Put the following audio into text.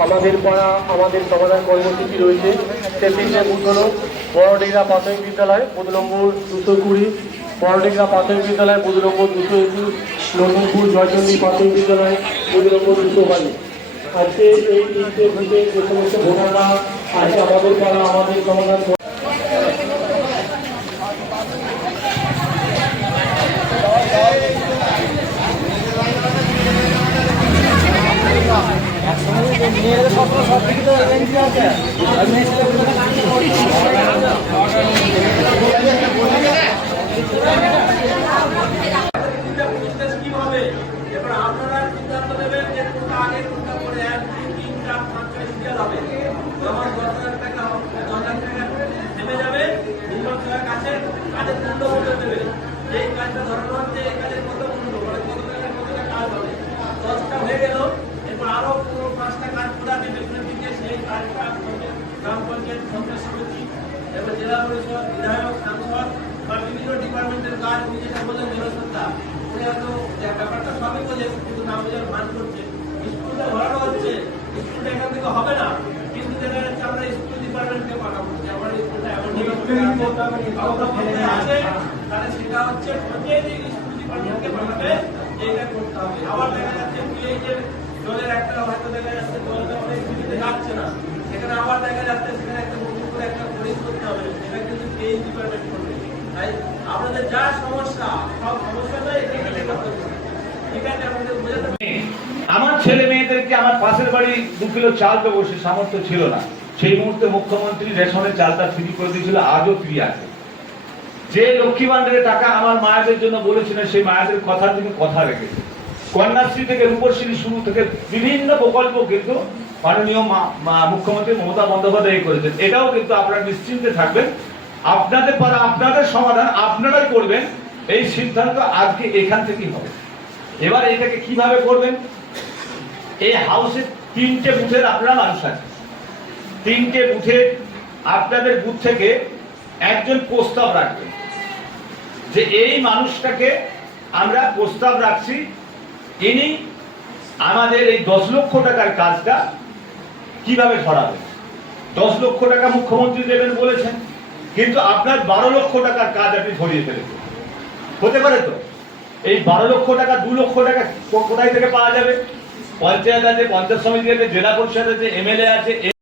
আমাদের পাড়া আমাদের সমাধান কর্মসূচি রয়েছে। সে তিনটে বুথ হল বড়ডিগরা প্রাথমিক বিদ্যালয় বুথ নম্বর 220, বড়ডিগরা প্রাথমিক বিদ্যালয় বুথ নম্বর 221, নতুনপুর জয়চন্ডী প্রাথমিক বিদ্যালয় বুথ নম্বর 222। আজকে এই তিনটে বুথে যে সমস্ত ভোটাররা আজকে আমাদের পাড়া আমাদের সমাধান জেলা পরিষদ বিধায়ক সাংসদ বা বিভিন্ন ডিপার্টমেন্টের কাজ যেটা বলেন জনসত্তা উনি হয়তো ব্যাপারটা সবই বলে কিন্তু না বোঝার ভান করছে। স্কুলটা ভরানো হচ্ছে, স্কুলটা এখান থেকে হবে না, কিন্তু দেখা যাচ্ছে আমরা স্কুল ডিপার্টমেন্টকে পাঠাবো যে আমার স্কুলটা এমন আছে তাহলে সেটা হচ্ছে স্কুল ডিপার্টমেন্টকে পাঠাবে এইটা করতে হবে। আবার দেখা যাচ্ছে পিএইচের জলের একটা হয়তো দেখা যাচ্ছে জলটা অনেক কিছুতে যাচ্ছে না, সেখানে আবার দেখা যাচ্ছে সেখানে একটা নতুন করে একটা বোরিং করতে হবে, সেটা কিন্তু পিএইচ ডিপার্টমেন্ট করবে। তাই আপনাদের যা সমস্যা সব সমস্যাটা এখানে করতে হবে। ঠিক আছে, আমাদের বোঝাতে আমার ছেলে মেয়েদেরকে আমার পাশের বাড়ি 2 কিলো চাল দেবো সে সামর্থ্য ছিল না, সেই মুহূর্তে মুখ্যমন্ত্রী রেশনের চালটা ফ্রি করে দিয়েছিল, আজও ফ্রি আছে। যে লক্ষ্মী ভান্ডারের টাকা আমার মায়েদের জন্য বলেছিলেন সেই মায়েদের কথা তিনি কথা রেখেছে। কন্যাশ্রী থেকে রূপশ্রী শুরু থেকে বিভিন্ন প্রকল্প কিন্তু মাননীয় মুখ্যমন্ত্রী মমতা বন্দ্যোপাধ্যায় করেছেন। এটাও কিন্তু আপনারা নিশ্চিন্তে থাকবেন, আপনাদের পাড়া আপনাদের সমাধান আপনারাই করবেন, এই সিদ্ধান্ত আজকে এখান থেকেই হবে। এবার এটাকে কিভাবে করবেন? এই হাউসে 3টে বুথের আপনারা মানুষ আছে, 3টে বুথে আপনাদের বুথ থেকে একজন প্রস্তাব রাখবেন যে এই মানুষটাকে আমরা প্রস্তাব রাখছি, ইনি আমাদের এই 10 লক্ষ টাকার কাজটা কিভাবে ধরাবেন। 10 লক্ষ টাকা মুখ্যমন্ত্রী দেবেন বলেছেন, কিন্তু আপনার 12 লক্ষ টাকার কাজ আপনি ধরিয়ে ফেলেছেন। হতে পারে তো এই 12 লক্ষ টাকা 2 লক্ষ টাকা কোথায় থেকে পাওয়া যাবে? পঞ্চায়েত আছে, পঞ্চায়েত সমিতি আছে, জেলা পরিষদ আছে, এমএলএ আছে।